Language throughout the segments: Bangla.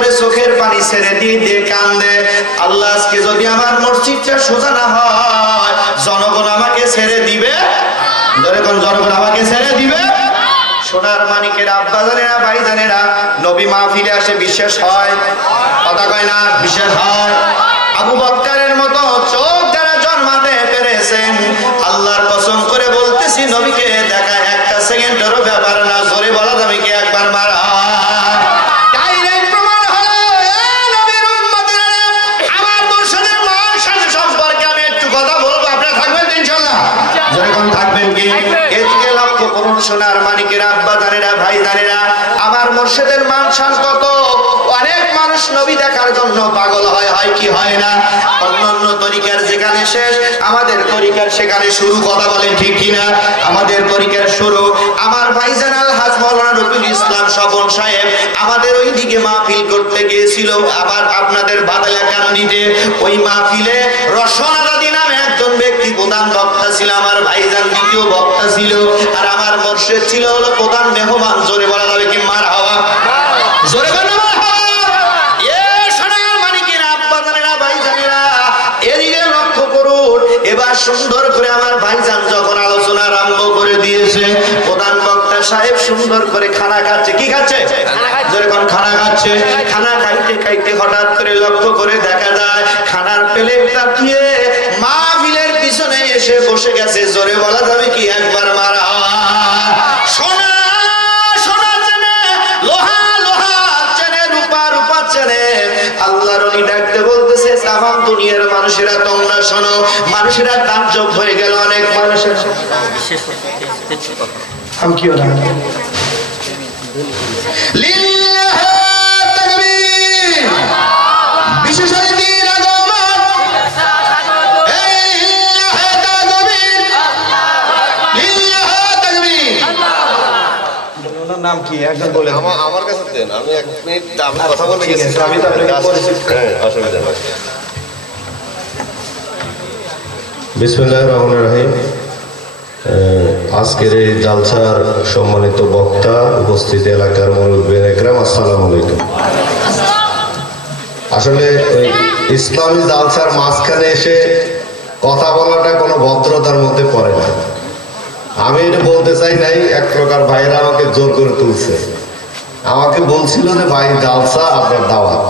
করে চোখের পানি ছেড়ে দিয়ে দিয়ে কান্দে, আল্লাহ আজকে যদি আমার মসজিদটা সোজা না হয় জনগণ আমাকে ছেড়ে দিবে, জনগণ আমাকে ছেড়ে দিবে। সোনার মানিকেরা, আব্বা জানেরা, ভাই জানেরা, নবী মাহফিলে আসে বিশ্বাস হয়, কথা কয় না, বিশ্বাস হয়। আবু বকরের মতো চোখ যারা জন্মাতে পেরেছেন, আল্লাহর কসম করে বলতেছি নবীকে দেখা একটা সেকেন্ডেরও ব্যাপার না। জোরে বলা যাবে কি একবার মারা। ডাইরেক্ট প্রমাণ হলো এই নবীর উম্মতেরা, আমার মুর্শিদের মান শান সম্পর্কে আমি একটু কথা বলবো, আপনারা থাকবেন তো ইনশাআল্লাহ? জোরে কোন থাকবেন কি? এদিকে লক্ষ্য করুন সোনার মানিকেরা, আব্বা জানেরা, ভাই জানেরা, আমার মুর্শিদের মান শান কত। অনেক মানুষ নবী দেখার জন্য পাগল হয়, হয় কি হয় না? অন্যান্য তরিকার যেখানে শেষ, আমাদের তরিকার সেখানে শুরু, কথা বলেন ঠিক কিনা? আমাদের তরিকার শুরু। আমার ভাইজান আলহাজ মাওলানা রফিকুল ইসলাম স্বপন সাহেব আমাদের ওই দিকে মাহফিল করতে গিয়েছিল, আবার আপনাদের বাদলা কান্দিতে। ওই মাহফিলে রসনা দাদি নামে একজন ব্যক্তি প্রধান বক্তা ছিল, আমার ভাইজান দ্বিতীয় বক্তা ছিল, আর আমার মুর্শিদ ছিল হলো প্রধান মেহমান। জোরে বলা যাবে কি মার হাওয়া? জোরে বলা এবার সুন্দর করে আমার ভাইজান যখন আলোচনা আরম্ভ করে দিয়েছে, প্রধান বক্তা সাহেব সুন্দর করে খানা খাচ্ছে। কি খাচ্ছে? যখন খানা খাচ্ছে, খানা খাইতে খাইতে হঠাৎ করে লক্ষ্য করে দেখা যায় খানার প্লেটটা দিয়ে মাহফিলের পিছনে এসে বসে গেছে। জোরে বলা যাবে কি একবার মারা? সোনা সোনা চেনে, লোহা লোহা চেনে, রূপা রূপা চেনে। আল্লাহর ওলি ডাকতে বলতেছে তামাম দুনিয়ার মানুষেরা তোমরা শোনো। মানুষেরা তাজ্জব হয়ে গেল, অনেক মানুষের আমি কি হলাম লিল্লাহ তাকবীর, বিশেষ দিন আগমন, এই লিল্লাহ তাকবীর, লিল্লাহ তাকবীর। ওনার নাম কি একজন বলেন? আমার কাছে দেন, আমি এক মিনিট আমি কথা বলে গেছি। আমি তো আপনাকে পরিচিত। হ্যাঁ, অসুবিধা নেই। বিসমিল্লাহির রহমানির রহিম। আজকের এই জালসার সম্মানিত বক্তা, উপস্থিত এলাকার মুরব্বিয়ান একরাম, আসসালামু আলাইকুম। আসলে ওই ইসলামী জালসার মাঝখানে এসে কথা বলাটা কোনো ভদ্রতার মধ্যে পড়ে না। আমি এটা বলতে চাই নাই, এক প্রকার ভাইরা আমাকে জোর করে তুলছে। আমাকে বলছিল যে ভাই জালসা আপনার দাওয়াত।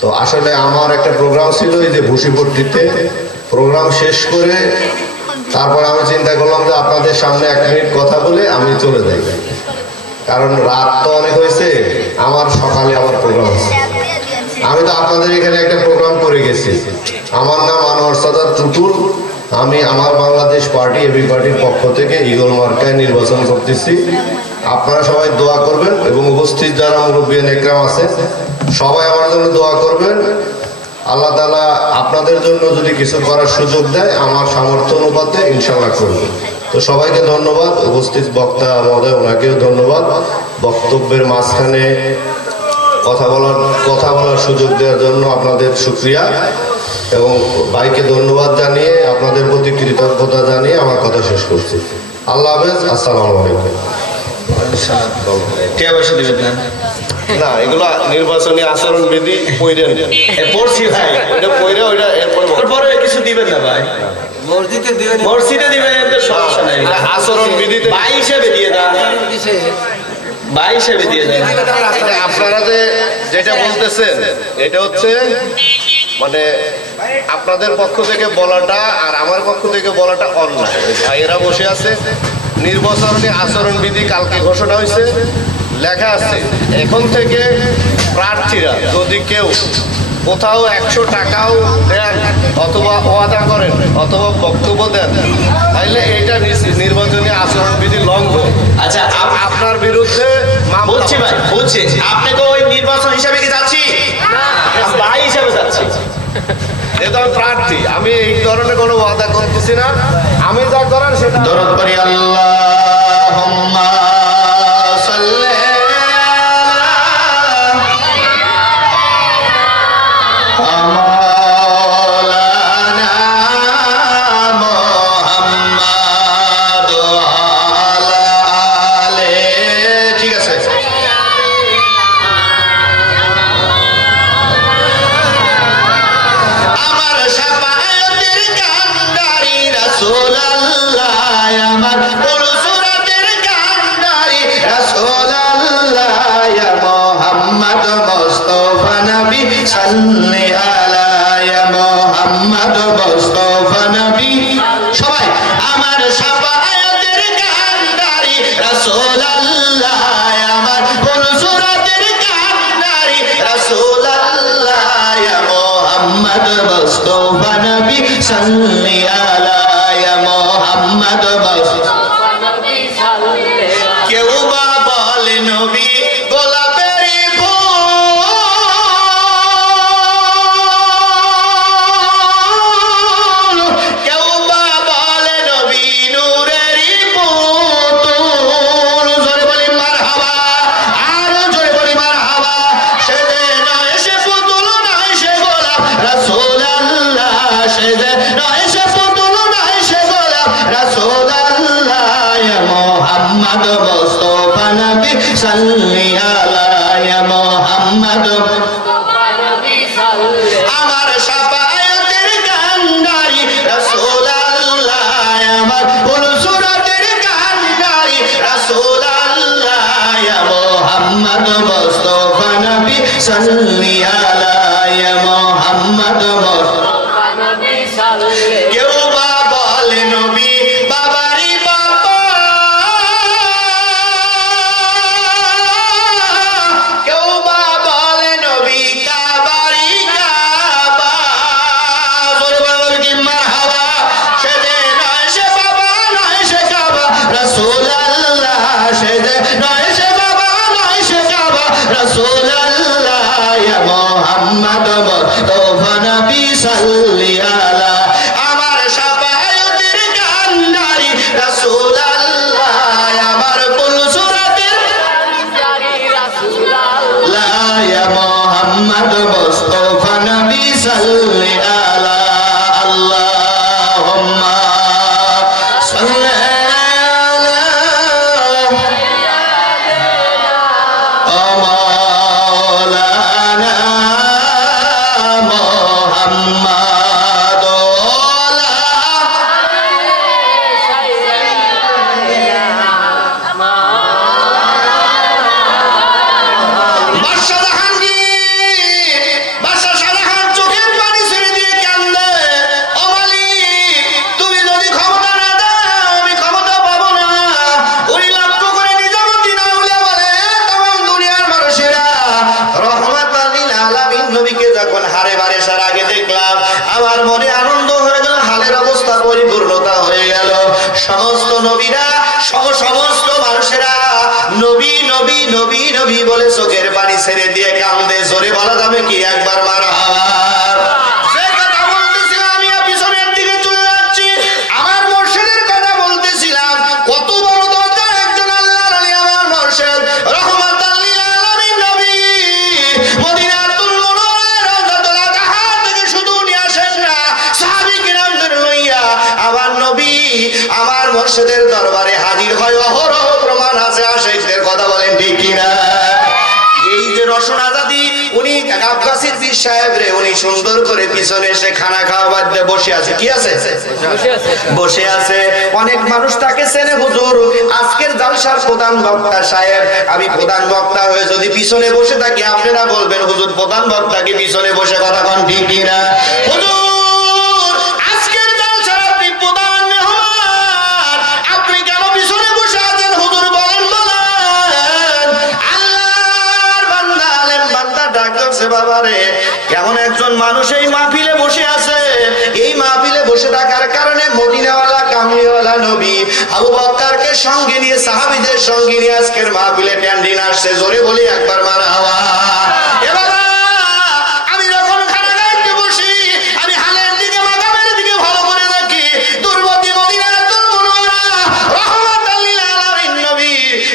তো আসলে আমার একটা প্রোগ্রাম ছিল এই যে ভুসিপট্টিতে, প্রোগ্রাম শেষ করে তারপর আমি চিন্তা করলাম যে আপনাদের সামনে এক মিনিট কথা বলে আমি চলে যাই, কারণ রাত তো অনেক হয়েছে, আমার সকালে আমার প্রোগ্রাম আছে। আমি তো আপনাদের এখানে একটা প্রোগ্রাম করে গেছি। আমার নাম আনোয়ার সাদাত টুটুল, আমি আমার বাংলাদেশ পার্টি এবি পার্টির পক্ষ থেকে ঈগল মার্কায় নির্বাচন করতেছি। আপনারা সবাই দোয়া করবেন এবং উপস্থিত যারা মুরব্বিয়ান একরাম আছে সবাই আমার জন্য দোয়া করবেন। আল্লাহ তাআলা আপনাদের জন্য যদি কিছু করার সুযোগ দেয় আমার সামর্থ্য অনুপাতে ইনশাআল্লাহ করব। তো সবাইকে ধন্যবাদ, উপস্থিত বক্তা মহোদয় ওনাকেও ধন্যবাদ। বক্তব্যের মাঝখানে কথা বলার সুযোগ দেওয়ার জন্য আপনাদের শুকরিয়া এবং ভাইকে ধন্যবাদ জানিয়ে আপনাদের প্রতি কৃতজ্ঞতা জানিয়ে আমার কথা শেষ করছি। আল্লাহ হাফেজ, আসসালামু আলাইকুম। কে বসে দিবেন না? না, এগুলা নির্বাচনী আচরণ বিধি পড়েন, পড়ছি ভাই, এটা পড়ে ওইটা এরপরে কিছু দিবেন না ভাই? মসজিদে দিবেন, মসজিদে দিবেন, এতে সমস্যা নাই। আচরণ বিধিতে ভাই হিসেবে দিয়ে দেন, ভাই হিসেবে দিয়ে দেন। এটা আপনারা যেটা বলতেছেন এটা হচ্ছে মানে আপনাদের পক্ষ থেকে বলাটা আর আমার পক্ষ থেকে বলাটা অন্যায়। ভাইয়েরা বসে আছে, নির্বাচনী আচরণ বিধি কালকে ঘোষণা হয়েছে, লেখা আছে এখন থেকে প্রার্থীরা যদি কেউ কোথাও 100 টাকাও দেন অথবা ওয়াদা করেন অথবা বক্তব্য দেন, তাইলে এটা নির্বাচনী আচরণ বিধি লঙ্ঘন। আচ্ছা, আপনার বিরুদ্ধে বলছি ভাই, বলছি আপনি তো ওই নির্বাচন হিসাবে কি যাচ্ছি না, ভাই হিসাবে যাচ্ছি। যেহেতু আমি প্রার্থী, আমি এই ধরনের কোনো ওয়াদা করতেছি না। আমি যা করার সেটা দরুদ পড়ি আল্লাহুম্মা সাল্লি মাওলানা মুহাম্মদ আলা আলে। ঠিক আছে, মোহাম্মদ মুস্তাফা নবী সাল্লি আলা ইয়া মোহাম্মদ মুস্তাফা নবী সাল্লি আলা। কেউ বা বলে নবী গোলাপেরই ফুল, কেউ বা বলে নবী নূরেরই পুতুল। জোরে বলি মারহাবা, আরো জোরে বলি মারহাবা। সে যে নয় সে পুতুল নয় সে গোলাপ রাসূলুল্লাহ, সে যে নয় সে পুতুল নয় সে গোলাপ রাসূলুল্লাহ। ইয়া মুহাম্মদ মুস্তাফা নবী সাল্লি আলা ইয়া মুহাম্মদ মুস্তাফা নবী সাল্লি। আমার শাফায়াতের কান্ডারি রাসূলুল্লাহ, আমার ফুলসুরাতের কান্ডারি রাসূলুল্লাহ। ইয়া মুহাম্মদ মুস্তাফা নবী সাল্লি আলা ইয়া মুহাম্মদ মুস্তাফা নবী সাল্লি। কেউ বা বলে নবী বাবারি বাবা, কেউ বা বলে নবী কাবারি কাবা। জোরে বলো কি মারহাবা। সে যে নয় সে বাবা নয় সে কাবা রাসূলুল্লাহ, সে যে নয় সে বাবা নয় সে কাবা রাসূলুল্লাহ। ইয়া মুহাম্মদ মুস্তাফা নবী সাল্লি আলা। আমার শাফায়াতের কান্ডারি রাসূলুল্লাহ, আমার ফুলসুরাতের কান্ডারি রাসূলুল্লাহ। ইয়া মুহাম্মদ মুস্তাফা নবী সাল্লি আলা। আল্লাহুম্মা সাল্লি আলা মাওলানা মুহাম্মদ ওয়ালা। বাদশা জাহাঙ্গীর, বাদশা শাহজাহান চোখের পানি ছেড়ে দিয়ে কান্দে। ও মালিক, তুমি যদি ক্ষমতা না দাও আমি ক্ষমতা পাবো না। উনি লক্ষ্য করে নিজামুদ্দিন আউলিয়া বলে, তামাম দুনিয়ার মানুষেরা রহমাতাল লিল আলামিন নবীকে যখন হারে বারেসার আগে দেখলাম, আমার মনে আনন্দ হয়ে গেল, হালের অবস্থা পরিপূর্ণতা হয়ে গেল। সমস্ত নবীরা সমস্ত মানুষেরা নবী নবী নবী নবী বলে চোখের পানি ছেড়ে দিয়ে কান্দে। জোরে বলা যাবে কি একবার মারহাবা। যে কথা বলতেছিলাম আমি পিছনের দিকে চলে যাচ্ছি। আমার মুর্শিদের কথা বলতেছিলাম। কত বড় দরজার একজন আল্লাহর ওলি আমার মুর্শিদ রহমাতাল লিল আলামিন নবী মদিনাতুল মুনাওয়ারার রওজাতুল আজহা থেকে শুধু নিয়ে আসেন না, সাহাবী কিরামদের লইয়া আমার নবী আমার মুর্শিদের দরবারে হাজির হয়। অহরহ প্রমাণ আছে, আশিকদের কথা বলেন ঠিক কিনা। এই যে রসুন আজাদি, উনি আব্বাসীর পীর সাহেব রে, উনি সুন্দর করে পিছনে এসে খানা খাওয়াবার দিয়ে বসে আছে। কি আছে? বসে আছে। অনেক মানুষ তাকে চেনে। হুজুর আজকের জালসার প্রধান বক্তা সাহেব, আমি প্রধান বক্তা হয়ে যদি পিছনে বসে থাকি আপনারা বলবেন হুজুর প্রধান বক্তাকে পিছনে বসে কথা কন ঠিক কিনা। হুজুর আজকের জালসার আপনি প্রধান মেহমান, আপনি কেন পিছনে বসে আছেন হুজুর বলেন বলেন। আল্লাহর বান্দা আলেম বান্দা ডাক দিচ্ছে, বাবারে কেমন একজন মানুষ এই মাহফিলে বসে আছে। এই মাহফিলে বসে থাকার কারণে মদিনাওয়ালা কামলিওয়ালা নবী আবু বকরকে সঙ্গে নিয়ে সাহাবীদের সঙ্গে নিয়ে আজকের মাহফিলে ট্যান্ডিন আসছে। জোরে বলি একবার মারহাবা। এবার আমি যখন খানা খাইতে বসি, আমি হালের দিকে মাকামের দিকে ভালো করে দেখি, দুর্বতী মদিনাতুল মুনাওয়ারা রহমাতাল লিল আলামিন নবী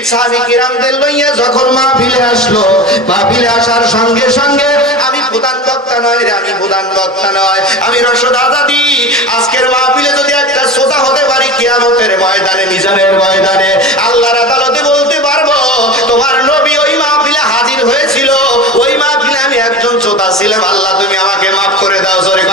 সাহাবী কিরামদের লইয়া যখন মাহফিলে আসলো, মাহফিলে আসার সঙ্গে সঙ্গে আমি প্রধান বক্তা নয় রে, আমি প্রধান বক্তা নয়, আমি রশদ আজাদি। আজকের মাহফিলে যদি একটা শ্রোতা হতে পারি কিয়ামতের ময়দানে, মিজানের ময়দানে আল্লাহর আদালতে বলতে পারবো তোমার নবী ওই মাহফিলে হাজির হয়েছিল, ওই মাহফিলে আমি একজন শ্রোতা ছিলাম, আল্লাহ তুমি আমাকে মাফ করে দাও। জোরে